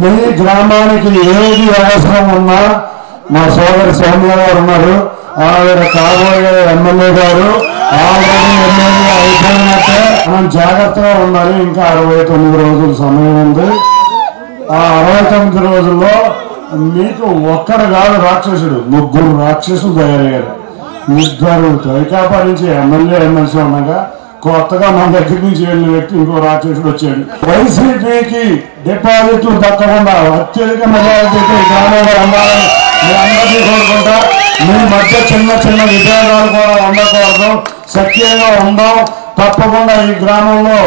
మీ గ్రామానికి ఏది అవసరం ఉన్నా మా సోదరి సౌమ్య గారు ఉన్నారు, ఆవిడ కాబోయే ఎమ్మెల్యే గారు ఆల్రెడీ ఎమ్మెల్యే అయిపోయినట్టే. మనం జాగ్రత్తగా ఉండాలి. ఇంకా 69 రోజుల సమయం ఉంది. ఆ 69 రోజుల్లో మీకు ఒక్కడు కాదు రాక్షసుడు, 3 రాక్షసులు తయారయ్యారు. 3 వైకాపా నుంచి ఎమ్మెల్సీ ఉండగా కొత్తగా మన దగ్గర నుంచి వెళ్ళిన వ్యక్తి ఇంకో రాక్షసుడు వచ్చాడు. వైసీపీకి డిపాజిట్లు దక్కకుండా అత్యధిక మెజారిటీతో గ్రామంలో ఉండాలని మీ అందరినీ కోరుకుంటా. మీ మధ్య చిన్న చిన్న విభేదాలు కూడా ఉండకూడదు, సఖ్యంగా ఉందాం. తప్పకుండా ఈ గ్రామంలో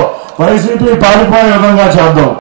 వైసీపీ పారిపోయే విధంగా చేద్దాం.